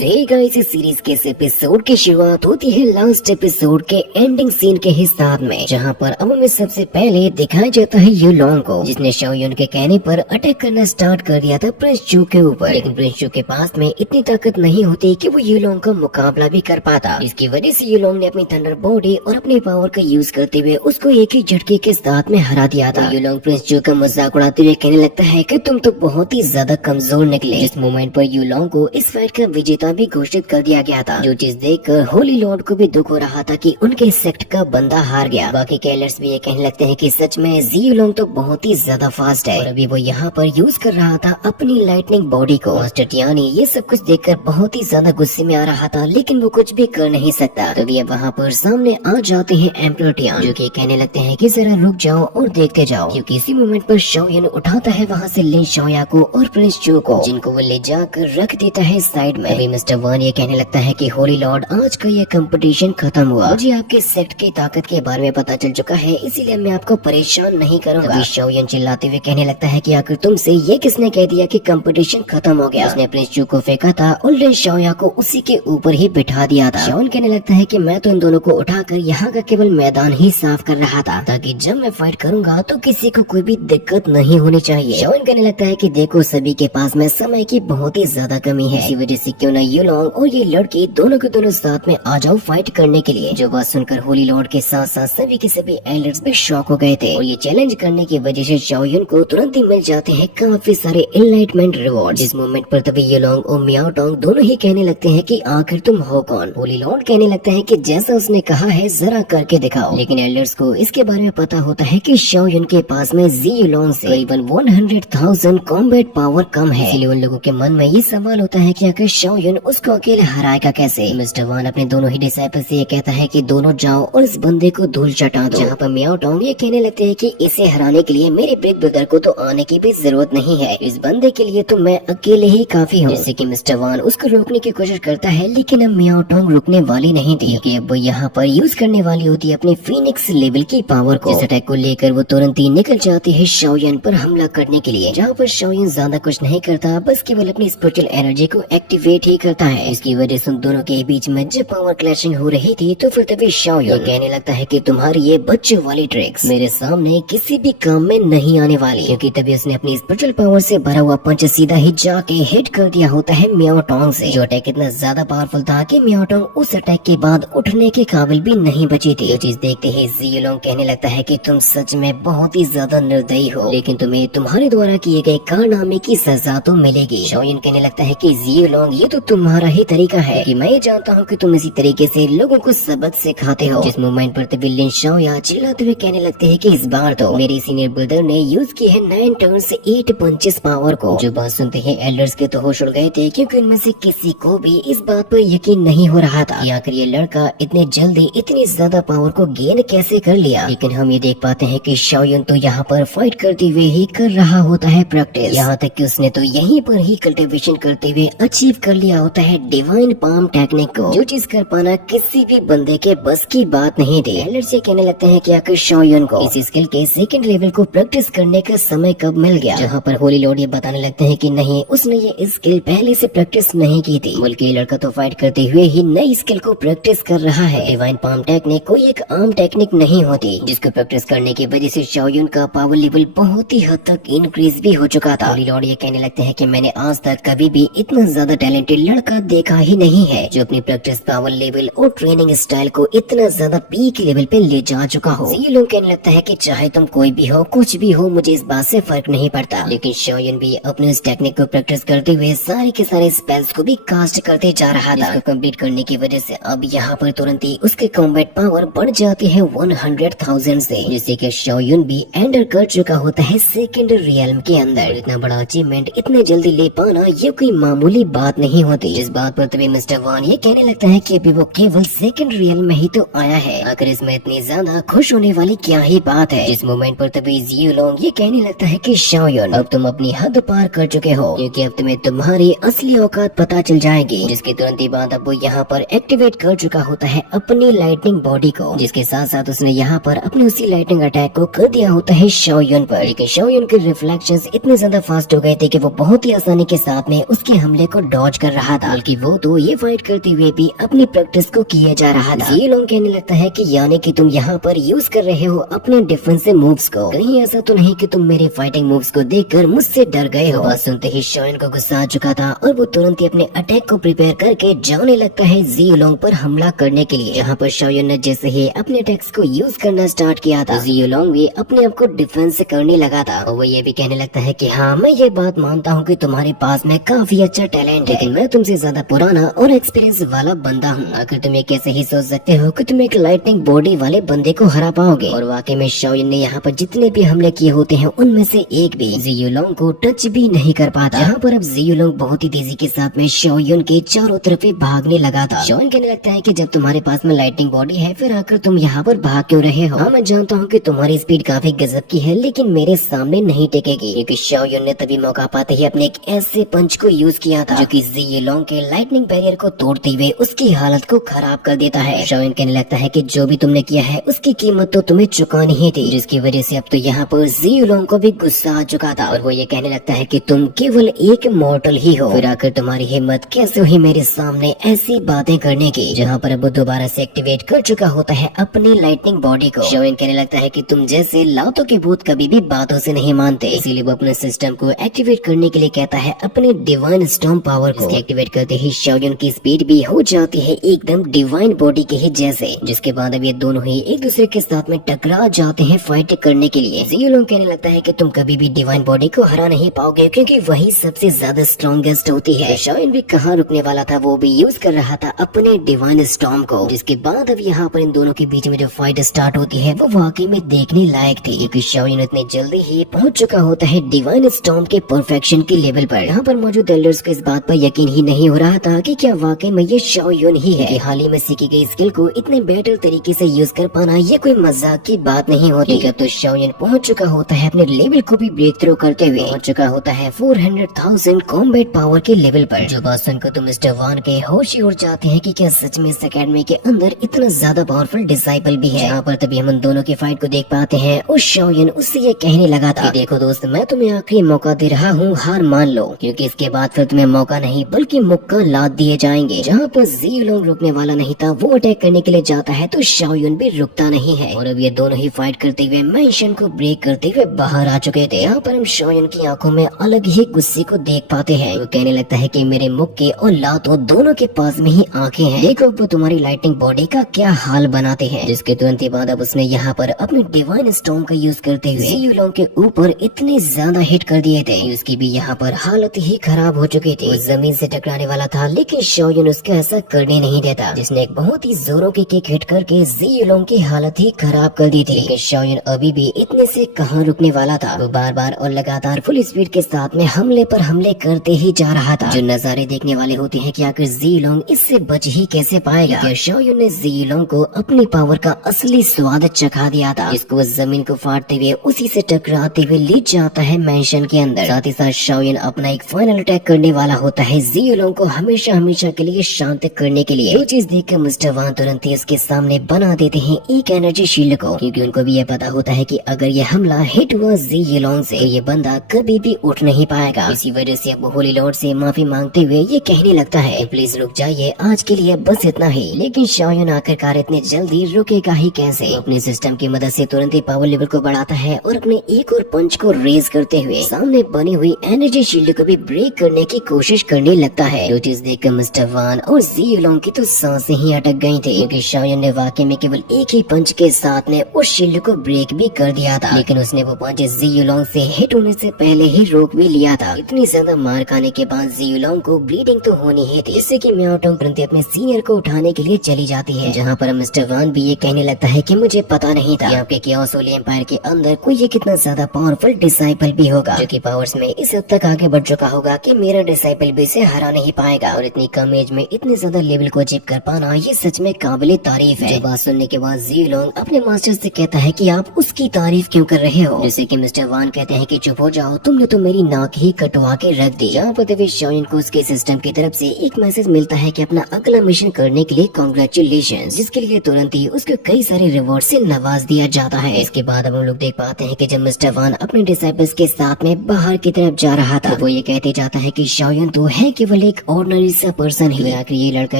Guys, इस series के इस एपिसोड की शुरुआत होती है लास्ट एपिसोड के एंडिंग सीन के हिसाब में, जहां पर हमें सबसे पहले दिखाया जाता है यू लॉन्ग को, जिसने शाओयुन के कहने पर अटैक करना स्टार्ट कर दिया था प्रिंस चू के ऊपर। लेकिन प्रिंस चू के पास में इतनी ताकत नहीं होती कि वो यू लॉन्ग का मुकाबला भी कर पाता। इसकी वजह से यू लॉन्ग ने अपनी थंडर बॉडी और अपने पावर का यूज करते हुए उसको एक ही झटके के साथ में हरा दिया था। यू लॉन्ग प्रिंस चू का मजाक उड़ाते हुए कहने लगता है कि तुम तो बहुत ही ज्यादा कमजोर निकले। इस मोमेंट पर यू लॉन्ग को इस फाइट का विजेता भी घोषित कर दिया गया था, जो चीज देखकर होली लॉर्ड को भी दुख हो रहा था कि उनके सेक्ट का बंदा हार गया। बाकी कैलर्स भी ये कहने लगते हैं कि सच में जी यू लॉन्ग तो बहुत ही ज्यादा फास्ट है और अभी वो यहाँ पर यूज कर रहा था अपनी लाइटनिंग बॉडी को। मास्टर टियानी ये सब कुछ देखकर बहुत ही ज्यादा गुस्से में आ रहा था, लेकिन वो कुछ भी कर नहीं सकता। तभी अब वहाँ पर सामने आ जाते हैं एम्परर टियान, जो कि कहने लगते हैं कि जरा रुक जाओ और देखते जाओ, क्योंकि इसी मोमेंट पर शाओयुन उठाता है वहाँ से लिन शाओया को और प्रिंस चू को, जिनको वो ले जाकर रख देता है साइड में। अभी मिस्टर वन ये कहने लगता है कि होली लॉर्ड, आज का ये कंपटीशन खत्म हुआ। मुझे आपके सेक्ट की ताकत के बारे में पता चल चुका है, इसीलिए मैं आपको परेशान नहीं करूंगा। अभी शाओयुन चिल्लाते हुए कहने लगता है कि आखिर तुमसे ये किसने कह दिया कि कंपटीशन खत्म हो गया। उसने प्रिंस चू को फेंका था और लिन शाओया को उसी के ऊपर ही बिठा दिया था। शाओयुन कहने लगता है कि मैं तो इन दोनों को उठाकर यहाँ का केवल मैदान ही साफ कर रहा था, ताकि जब मैं फाइट करूंगा तो किसी को कोई भी दिक्कत नहीं होनी चाहिए। शाओयुन कहने लगता है कि देखो, सभी के पास में समय की बहुत ही ज्यादा कमी है, इसी वजह से क्यों न यू लॉन्ग और ये लड़की दोनों के दोनों साथ में आ जाओ फाइट करने के लिए। जो बात सुनकर होली लॉर्ड के साथ साथ सभी के सभी एल्डर्स भी शॉक हो गए थे और ये चैलेंज करने की वजह से शाओयुन को तुरंत ही मिल जाते हैं काफी सारे एनलाइटमेंट रिवॉर्ड। इस मोमेंट पर तभी यू लॉन्ग और मियाओ टोंग दोनों ही कहने लगते हैं कि आखिर तुम हो कौन। होली लॉर्ड कहने लगता है कि जैसा उसने कहा है जरा करके दिखाओ, लेकिन एल्डर्स को इसके बारे में पता होता है कि शाओयुन के पास में जी यू लॉन्ग से करीबन 100,000 कॉम्बैट पावर कम है। इसलिए उन लोगों के मन में ये सवाल होता है कि आखिर शाओयुन उसको अकेले हराएगा कैसे। मिस्टर वन अपने दोनों ही डिसाइपल से ये कहता है कि दोनों जाओ और इस बंदे को धूल चटा दो। जहाँ पर मियाओ टोंग ये कहने लगते हैं कि इसे हराने के लिए मेरे बिग ब्रदर को तो आने की भी जरूरत नहीं है, इस बंदे के लिए तो मैं अकेले ही काफी हूँ। जैसे कि मिस्टर वन उसको रोकने की कोशिश करता है, लेकिन अब मियाओ टोंग रुकने वाली नहीं थी, क्योंकि अब वो यहाँ पर यूज करने वाली होती है अपने फीनिक्स लेवल की पावर को। इस अटैक को लेकर वो तुरंत ही निकल जाती है शाओयुन पर हमला करने के लिए, जहाँ पर शाओयुन ज्यादा कुछ नहीं करता, बस केवल अपनी स्पिरिचुअल एनर्जी को एक्टिवेट ही करता है। इसकी वजह से उन दोनों के बीच में जब पावर क्लैशिंग हो रही थी तो फिर तभी शाओयुन कहने लगता है कि तुम्हारी ये बच्चों वाली ट्रिक्स मेरे सामने किसी भी काम में नहीं आने वाली, क्योंकि तभी उसने अपनी स्पिरिचुअल पावर से भरा हुआ पंच सीधा ही जाके हिट कर दिया होता है मियाओ टोंग से। जो अटैक इतना ज्यादा पावरफुल था कि मियाओ टोंग उस अटैक के बाद उठने के काबिल भी नहीं बची थी। ये चीज देखते ही जी यू लॉन्ग कहने लगता है कि तुम सच में बहुत ही ज्यादा निर्दयी हो, लेकिन तुम्हें तुम्हारे द्वारा किए गए कारनामे की सजा तो मिलेगी। शाओयुन कहने लगता है कि जी यू लॉन्ग, ये तो तुम्हारा ही तरीका है कि मैं जानता हूँ कि तुम इसी तरीके से लोगों को सबक सिखाते हो। जिस मोमेंट पर तभी लिन शाओया चिल्लाते हुए कहने लगते हैं कि इस बार तो मेरे सीनियर ब्रदर ने यूज की है 9 टर्न से 8 पंचेस पावर को। जो बात सुनते हैं एल्डर्स के तो होश उड़ गए थे, क्योंकि उनमें से किसी को भी इस बात पर यकीन नहीं हो रहा था कि आखिर ये लड़का इतने जल्दी इतनी ज्यादा पावर को गेन कैसे कर लिया। लेकिन हम ये देख पाते हैं कि शाओयुन तो यहाँ पर फाइट करते हुए ही कर रहा होता है प्रैक्टिस, यहाँ तक कि उसने तो यहीं पर ही कल्टिवेशन करते हुए अचीव कर लिया होता है डिवाइन पाम टेक्निक को, जो चीज कर पाना किसी भी बंदे के बस की बात नहीं थी। एल्डर्स ये कहने लगते हैं कि आखिर शाओयुन को इस स्किल के सेकंड लेवल को प्रैक्टिस करने का समय कब मिल गया। जहाँ पर होली लॉर्ड ये बताने लगते हैं कि नहीं, उसने ये स्किल पहले से प्रैक्टिस नहीं की थी, बल्कि ये लड़का तो फाइट करते हुए ही नई स्किल को प्रैक्टिस कर रहा है। डिवाइन पाम टेक्निक कोई एक आम टेक्निक नहीं होती, जिसको प्रैक्टिस करने की वजह से शाओयुन का पावर लेवल बहुत ही हद तक इंक्रीज भी हो चुका था। होली लॉर्ड ये कहने लगते हैं कि मैंने आज तक कभी भी इतना ज्यादा टैलेंटेड लड़का देखा ही नहीं है, जो अपनी प्रैक्टिस पावर लेवल और ट्रेनिंग स्टाइल को इतना ज्यादा पीक लेवल पे ले जा चुका हो। ये लोग कहने लगता है कि चाहे तुम कोई भी हो, कुछ भी हो, मुझे इस बात से फर्क नहीं पड़ता। लेकिन शाओयुन भी अपने इस टेक्निक को प्रैक्टिस करते हुए सारे के सारे स्पेल्स को भी कास्ट करते जा रहा था। इसको कंप्लीट करने की वजह से अब यहाँ पर तुरंत ही उसके कॉम्बैट पावर बढ़ जाती है 100,000 से, जिससे कि शाओयुन भी एंटर कर चुका होता है सेकंड रियल्म के अंदर। इतना बड़ा अचीवमेंट इतने जल्दी ले पाना ये कोई मामूली बात नहीं होती। इस बात पर तभी मिस्टर वन ये कहने लगता है कि अभी वो केवल सेकंड रियल में ही तो आया है, आखिर इसमें इतनी ज्यादा खुश होने वाली क्या ही बात है। इस मोमेंट पर तभी जी यू लॉन्ग ये कहने लगता है कि शाओयुन, अब तुम अपनी हद पार कर चुके हो, क्योंकि अब तुम्हें तुम्हारी असली औकात पता चल जाएगी। जिसके तुरंत ही बाद अब वो यहाँ पर एक्टिवेट कर चुका होता है अपनी लाइटनिंग बॉडी को, जिसके साथ साथ उसने यहाँ पर अपने उसी लाइटनिंग अटैक को कर दिया होता है शाओयुन पर। लेकिन शाओयुन के रिफ्लेक्शंस इतने ज्यादा फास्ट हो गए थे कि वो बहुत ही आसानी के साथ में उसके हमले को डॉज कर रहा रहा था, बल्कि वो तो ये फाइट करते हुए भी अपनी प्रैक्टिस को किया जा रहा था। ये लोग कहने लगता है कि यानी कि तुम यहाँ पर यूज कर रहे हो अपने डिफेंसिव मूव्स को, कहीं ऐसा तो नहीं कि तुम मेरे फाइटिंग मूव्स को देखकर मुझसे डर गए हो। बात सुनते ही शॉयन को गुस्सा आ चुका था और वो तुरंत ही अपने अटैक को प्रिपेयर करके जाने लगता है जी लोंग पर हमला करने के लिए। यहाँ पर शॉयन ने जैसे ही अपने अटैक्स को यूज करना स्टार्ट किया था, जी लोंग भी अपने आप को डिफेंस करने लगा था और वो ये भी कहने लगता है कि हाँ, मैं ये बात मानता हूँ कि तुम्हारे पास में काफी अच्छा टैलेंट है, लेकिन मैं तुमसे ज्यादा पुराना और एक्सपीरियंस वाला बंदा हूँ। आखिर तुम ये कैसे ही सोच सकते हो कि तुम एक लाइटनिंग बॉडी वाले बंदे को हरा पाओगे। और वाकई में शॉयन ने यहाँ पर जितने भी हमले किए होते हैं उनमें से एक भी जी लोंग को टच भी नहीं कर पाता। यहाँ पर अब जी लोंग बहुत ही तेजी के साथ में शॉयन के चारों तरफ भागने लगा था। शॉयन कहने लगता है कि जब तुम्हारे पास में लाइटनिंग बॉडी है फिर आकर तुम यहाँ पर भाग क्यों रहे हो? हाँ, मैं जानता हूँ कि तुम्हारी स्पीड काफी गजब की है, लेकिन मेरे सामने नहीं टिकेगी, क्योंकि शॉयन ने तभी मौका पाते ही अपने एक ऐसे पंच को यूज किया था जो कि जी लोंग के लाइटनिंग बैरियर को तोड़ते हुए उसकी हालत को खराब कर देता है। शॉयन कहने लगता है कि जो भी तुमने किया है उसकी कीमत तो तुम्हें चुकानी ही थी, जिसकी वजह से अब तो यहाँ पर जी लोंग को भी गुस्सा आ चुका था और वो ये कहने लगता है कि तुम केवल एक मॉर्टल ही हो, फिर आकर तुम्हारी हिम्मत कैसे हुई मेरे सामने ऐसी बातें करने की। जहाँ पर अब वो दोबारा से एक्टिवेट कर चुका होता है अपनी लाइटनिंग बॉडी को। शॉयन कहने लगता है कि तुम जैसे लातों के भूत कभी भी बातों से नहीं मानते, इसीलिए वो अपने सिस्टम को एक्टिवेट करने के लिए कहता है अपने डिवाइन स्टॉर्म पावर को। एक्टिवेट करते ही शॉयन की स्पीड भी हो जाती है एकदम डिवाइन बॉडी के ही जैसे, जिसके बाद अब ये दोनों ही एक दूसरे के साथ में टकरा जाते हैं फाइट करने के लिए। जी लोंग कहने लगता है कि तुम कभी भी डिवाइन बॉडी को हरा नहीं पाओगे, क्योंकि वही सबसे ज्यादा स्ट्रॉन्गेस्ट होती है। शॉयन भी कहाँ रुकने वाला था, वो भी यूज कर रहा था अपने डिवाइन स्टॉर्म को, जिसके बाद अब यहाँ पर इन दोनों के बीच में जो फाइट स्टार्ट होती है वो वाकई में देखने लायक थी, क्योंकि शॉयन इतने जल्दी ही पहुंच चुका होता है डिवाइन स्टॉर्म के परफेक्शन के लेवल पर। यहाँ पर मौजूद एल्डर्स को इस बात पर यकीन ही नहीं हो रहा था कि क्या वाकई में ये शॉयन ही है। हाल ही में सीखी गई स्किल को इतने बेटर तरीके से यूज कर पाना ये कोई मजाक की बात नहीं होती। अब तो शॉयन पहुंच चुका होता है अपने लेवल को भी ब्रेक थ्रू करते हुए, पहुंच चुका होता है 400,000 कॉम्बैट पावर के लेवल पर। जो बात सुनकर तो मिस्टर वान के होश ही उड़ जाते हैं कि क्या सच में इस अकेडमी के अंदर इतना ज्यादा पावरफुल डिसाइपल भी है। यहाँ पर तभी हम उन दोनों की फाइट को देख पाते हैं और शॉयन उससे ये कहने लगा था, देखो दोस्त, मैं तुम्हें आखिरी मौका दे रहा हूँ, हार मान लो, क्योंकि इसके बाद फिर तुम्हें मौका नहीं बल्कि मुक्का लाद दिए जाएंगे। जहाँ पर जी लोंग रुकने वाला नहीं था, वो अटैक करने के लिए जाता है तो शॉयन भी रुकता नहीं है और अब ये दोनों ही फाइट करते हुए मेंशन को ब्रेक करते हुए बाहर आ चुके थे। यहाँ पर हम शॉयन की आंखों में अलग ही गुस्से को देख पाते हैं। वो कहने लगता है कि मेरे मुक्के और लातों दोनों के पास में ही आंखें हैं, देखो वो तुम्हारी लाइटिंग बॉडी का क्या हाल बनाते हैं। जिसके तुरंत ही बाद अब उसने यहाँ पर अपने डिवाइन स्टॉर्म का यूज करते हुए जी लोंग के ऊपर इतने ज्यादा हिट कर दिए थे, उसकी भी यहाँ पर हालत ही खराब हो चुकी थी। वो जमीन से टकराने वाला था, लेकिन शॉयन उसका ऐसा करने नहीं देता, जिसने एक बहुत ही जोरों की किक हिट करके जी लोंग की हालत ही खराब कर दी थी। लेकिन शॉयन अभी भी इतने से कहाँ रुकने वाला था, वो बार बार और लगातार फुल स्पीड के साथ में हमले पर हमले करते ही जा रहा था। जो नजारे देखने वाले होते हैं कि आखिर जी लोंग इससे बच ही कैसे पाएगा। क्या शॉयन ने जी लोंग को अपनी पावर का असली स्वाद चखा दिया था, जिसको जमीन को फाड़ते हुए उसी से टकराते हुए ले जाता है मेंशन के अंदर। साथ ही साथ शॉयन अपना एक फाइनल अटैक करने वाला होता है जी लोंग को हमेशा हमेशा के लिए शांत करने के लिए। जो चीज देखकर मिस्टर वान तुरंत ही उसके सामने बना देते हैं एक एनर्जी शील्ड को, क्योंकि उनको भी ये पता होता है कि अगर ये हमला हिट हुआ जी लोंग से तो ये बंदा कभी भी उठ नहीं पाएगा। इसी वजह से अब होली लॉर्ड से माफी मांगते हुए ये कहने लगता है, प्लीज रुक जाइए, आज के लिए बस इतना ही। लेकिन शॉयन आखिरकार इतने जल्दी रुकेगा ही कैसे। अपने सिस्टम की मदद से तुरंत ही पावर लेवल को बढ़ाता है और अपने एक और पंच को रेज करते हुए सामने बनी हुई एनर्जी शील्ड को भी ब्रेक करने की कोशिश करने लगता है। जो चीज देखकर मिस्टर वान और जी लोंग की तो सांसें ही अटक गई थी, क्योंकि शॉयन ने वाकई में केवल एक ही पंच के साथ में उस शील्ड को ब्रेक भी कर दिया था, लेकिन उसने वो पंच जी लोंग से हिट होने से पहले ही रोक भी लिया था। इतनी ज्यादा मार खाने के बाद जी लोंग को ब्लीडिंग तो होनी ही थी, इससे कि म्याओ टोंग तुरंत अपने सीनियर को उठाने के लिए चली जाती है। जहाँ पर मिस्टर वान भी ये कहने लगता है कि मुझे पता नहीं था कि आपके कियोस होली एम्पायर के अंदर कोई ये कितना ज्यादा पावरफुल डिसाइपल भी होगा, जो कि पावर्स में इस हद तक आगे बढ़ चुका होगा कि मेरा डिसाइपल भी इसे हरा नहीं पाएगा। और इतनी कम एज में इतने ज्यादा लेवल को अचीव कर पाना ये सच में काबिले तारीफ है। बात सुनने के बाद जी लोंग अपने मास्टर से कहता है कि आप उसकी तारीफ क्यों कर रहे हो, जैसे कि मिस्टर वान कहते हैं कि चुप हो जाओ, तुमने तो मेरी नाक ही कटवा के रख दी। जहाँ पर शॉयन को उसके सिस्टम की तरफ से एक मैसेज मिलता है कि अपना अगला मिशन करने के लिए कांग्रेचुलेशंस, जिसके लिए तुरंत ही उसको कई सारे रिवॉर्ड से नवाज दिया जाता है। इसके बाद हम लोग देख पाते हैं कि जब मिस्टर वान अपने डिसाइपल्स के साथ में बाहर की तरफ जा रहा था, वो ये कहते जाता है कि शॉयन तो है केवल केवल एक ऑर्डिनरी सा पर्सन ही। आखिर ये लड़का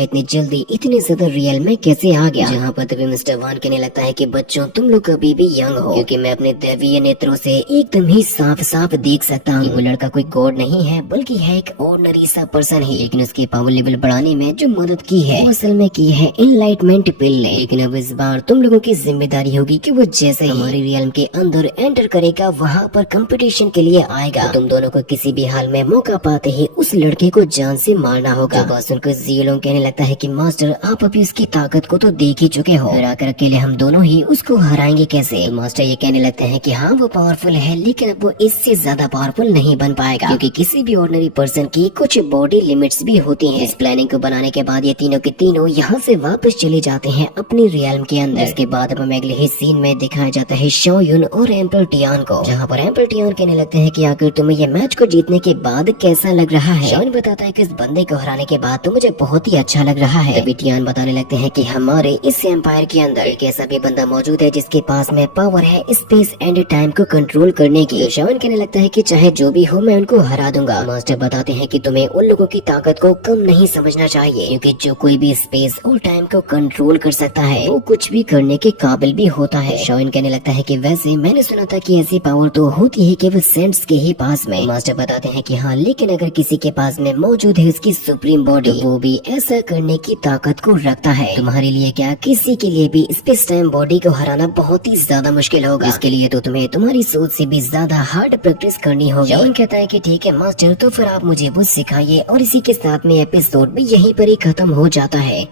इतनी जल्दी इतने ज्यादा रियल में कैसे आ गया? जहाँ पर तभी मिस्टर वान कहने लगता है कि बच्चों तुम लोग अभी भी यंग हो, क्योंकि मैं अपने दैवीय नेत्रों से एकदम ही साफ साफ देख सकता हूँ कि वो लड़का कोई गॉड नहीं है बल्कि है एक ऑर्डिनरी सा पर्सन ही। लेकिन उसकी पावर लेवल बढ़ाने में जो मदद की है वो असल में की है एनलाइटमेंट पिल ने। लेकिन अब इस बार तुम लोगों की जिम्मेदारी होगी कि वो जैसे ही हमारी रियल्म के अंदर एंटर करेगा वहाँ पर कंपटीशन के लिए आएगा, तो तुम दोनों को किसी भी हाल में मौका पाते ही उस लड़के को जान से मारना होगा। बस सुनकर जियोलोंग कहने लगता है कि मास्टर आप अभी उसकी ताकत को तो देख ही चुके हो, फिर आकर अकेले हम दोनों ही उसको हराएंगे कैसे? तो मास्टर ये कहने लगते हैं कि हाँ वो पावरफुल है लेकिन अब वो इससे ज्यादा पावरफुल नहीं बन पाएगा, क्योंकि किसी भी ऑर्डिनरी पर्सन की कुछ बॉडी लिमिट्स भी होती हैं। इस प्लानिंग को बनाने के बाद ये तीनों के तीनों यहाँ से वापस चले जाते हैं अपनी रियल्म के अंदर। इसके बाद अब हमें अगले ही सीन में दिखाया जाता है शो युन और एम्परर टियान को, जहाँ पर एम्परर टियान कहने लगते हैं कि आखिर तुम्हें ये मैच को जीतने के बाद कैसा लग रहा है? शो युन बताता है कि इस बंदे को हराने के बाद तो मुझे बहुत ही अच्छा लग रहा है। तभी टियान बताने लगते हैं कि हमारे इस एम्पायर के अंदर एक ऐसा भी बंदा मौजूद है जिसके पास में पावर है स्पेस एंड टाइम को कंट्रोल करने की। तो शो युन कहने लगता है कि चाहे जो भी हो मैं उनको हरा दूंगा। मास्टर बताते हैं कि तुम्हें उन लोगों की ताकत को कम नहीं समझना चाहिए, क्योंकि जो कोई भी स्पेस और टाइम को कंट्रोल कर सकता है वो कुछ भी करने के काबिल भी होता है। शो युन कहने लगता है कि वैसे मैंने सुना था कि ऐसी पावर तो होती है केवल सेंट्स के ही पास में। मास्टर बताते हैं कि हाँ लेकिन अगर किसी के पास में मौजूद है उसकी सुप्रीम बॉडी, तो वो भी ऐसा करने की ताकत को रखता है। तुम्हारे लिए क्या किसी के लिए भी स्पेस टाइम बॉडी को हराना बहुत ही ज्यादा मुश्किल होगा। इसके लिए तो तुम्हें तुम्हारी सोच से भी ज्यादा हार्ड प्रैक्टिस करनी होगी। शो युन कहता है कि ठीक है मास्टर, तो फिर आप मुझे वो सिखाइए, और इसी के साथ में एपिसोड भी यहीं पर ही खत्म हो जाता है।